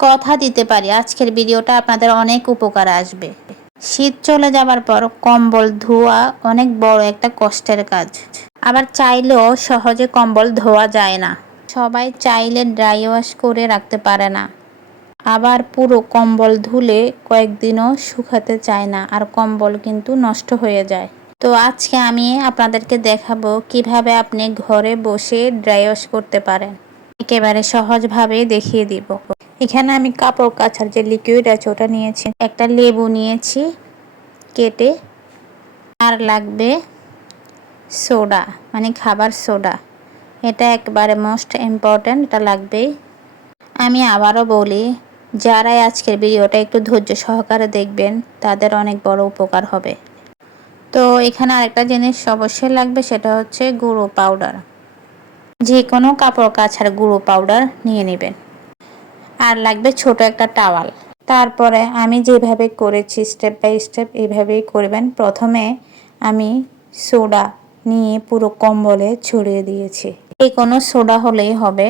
কথা দিতে পারি। আজকের ভিডিওটা আপনাদের অনেক উপকার আসবে। শীত চলে যাবার পর কম্বল, ধোয়া অনেক বড় একটা কষ্টের কাজ। আবার চাইলেও সহজে কম্বল ধোয়া যায় না। সবাই চাইলে ড্রাই ওয়াশ করে রাখতে পারে না। আবার পুরো কম্বল ধুলে কয়েকদিনও শুকাতে চায় না আর কম্বল কিন্তু নষ্ট হয়ে যায়। তো আজকে আমি আপনাদেরকে দেখাবো কীভাবে আপনি ঘরে বসে ড্রাই ওয়াশ করতে পারেন। একেবারে সহজভাবে দেখিয়ে দিব। এখানে আমি কাপড় কাচার যে লিকুইড আছে, ওটা নিয়েছি। একটা লেবু নিয়েছি কেটে। আর লাগবে সোডা মানে খাবার সোডা। এটা একবারে মোস্ট ইম্পর্ট্যান্ট এটা লাগবেই। আমি আবারও বলি, যারাই আজকের ভিডিওটা একটু ধৈর্য সহকারে দেখবেন, তাদের অনেক বড় উপকার হবে। তো এখানে আরেকটা জিনিস অবশ্যই লাগবে, সেটা হচ্ছে গুঁড়ো পাউডার। যে কোনো কাপড় কাছার গুঁড়ো পাউডার নিয়ে নেবেন। আর লাগবে ছোট একটা টাওয়াল। তারপরে আমি যেভাবে করেছি স্টেপ বাই স্টেপ এইভাবেই করবেন। প্রথমে আমি সোডা নিয়ে পুরো কম্বলে ছড়িয়ে দিয়েছি। এই কোনো সোডা হলেই হবে।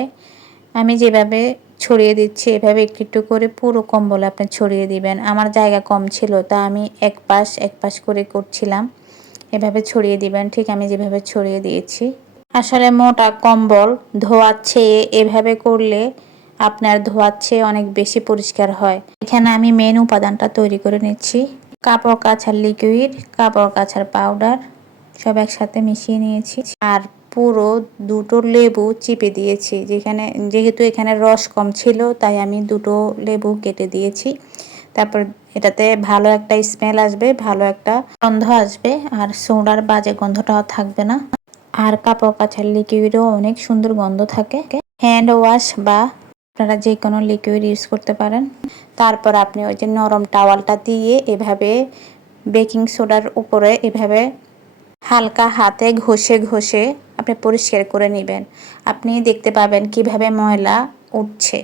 আমি যেভাবে ছড়িয়ে দিচ্ছি, এভাবে একটু একটু করে পুরো কম্বলে আপনি ছড়িয়ে দিবেন। আমার জায়গা কম ছিল, তা আমি এক পাশ এক পাশ করে করছিলাম। এভাবে ছড়িয়ে দিবেন, ঠিক আমি যেভাবে ছড়িয়ে দিয়েছি। আসলে মোটা কম্বল ধোয়াচ্ছে এভাবে করলে আপনার ধোয়ার চেয়ে অনেক বেশি পরিষ্কার হয়। এখানে আমি মেন উপাদানটা তৈরি করে নিচ্ছি। কাপড় কাছার লিকুইড কাপড় কাছার পাউডার সব একসাথে মিশিয়ে নিয়েছি। আর পুরো দুটো লেবু চিপে দিয়েছি। যেখানে, যেহেতু এখানে রস কম ছিল, তাই আমি দুটো লেবু কেটে দিয়েছি। তারপর এটাতে ভালো একটা স্মেল আসবে, ভালো একটা গন্ধ আসবে, আর সোডার বাজে গন্ধটাও থাকবে না। আর কাপড় কাচার লিকুইডও অনেক সুন্দর গন্ধ থাকে। হ্যান্ড ওয়াশ বা আপনারা যে কোনো লিকুইড ইউজ করতে পারেন। তারপর আপনি ওই যে নরম টাওয়ালটা দিয়ে এভাবে বেকিং সোডার উপরে এভাবে হালকা হাতে ঘষে ঘষে আপনি পরিষ্কার করে নেবেন। আপনি দেখতে পাবেন কীভাবে ময়লা উঠছে।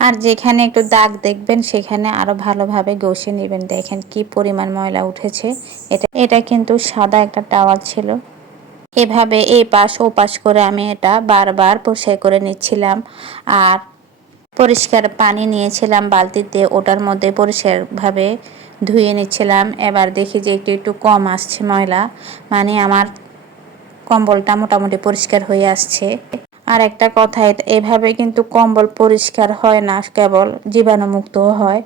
আর যেখানে একটু দাগ দেখবেন, সেখানে আরও ভালোভাবে ঘষে নেবেন। দেখেন কি পরিমাণ ময়লা উঠেছে। এটা এটা কিন্তু সাদা একটা টাওয়াল ছিল। এভাবে এই পাশ ও পাশ করে আমি এটা বারবার পরিষ্কার করে নিচ্ছিলাম। আর পরিষ্কার পানি নিয়েছিলাম বালতিতে, ওটার মধ্যে পরিষ্কারভাবে ধুয়ে নিচ্ছিলাম। এবার দেখি যে একটু একটু কম আসছে ময়লা। মানে আমার কম্বলটা মোটামুটি পরিষ্কার হয়ে আসছে। আর একটা কথা এভাবে কিন্তু কম্বল পরিষ্কার হয় না, কেবল জীবাণুমুক্তও হয়।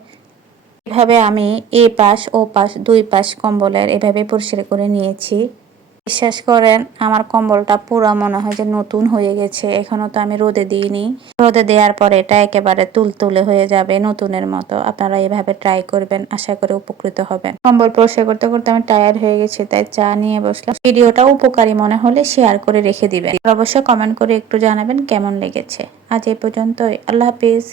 এভাবে আমি এ পাশ, ও পাশ, দুই পাশ কম্বলের এভাবে পরিষ্কার করে নিয়েছি। বিশ্বাস করেন, আমার কম্বলটা পুরো মনে হয় যে নতুন হয়ে গেছে। এখনও তো আমি রোদে দিইনি। রোদে দেওয়ার পরে এটা একেবারে তুলতুলে হয়ে যাবে নতুনের মতো। আপনারা এভাবে ট্রাই করবেন, আশা করে উপকৃত হবেন। কম্বল পরিষ্কার করতে করতে আমি টায়ার হয়ে গেছি, তাই চা নিয়ে বসলাম। ভিডিওটা উপকারী মনে হলে শেয়ার করে রেখে দিবেন। অবশ্যই কমেন্ট করে একটু জানাবেন কেমন লেগেছে। আজ এই পর্যন্তই। আল্লাহ হাফিজ।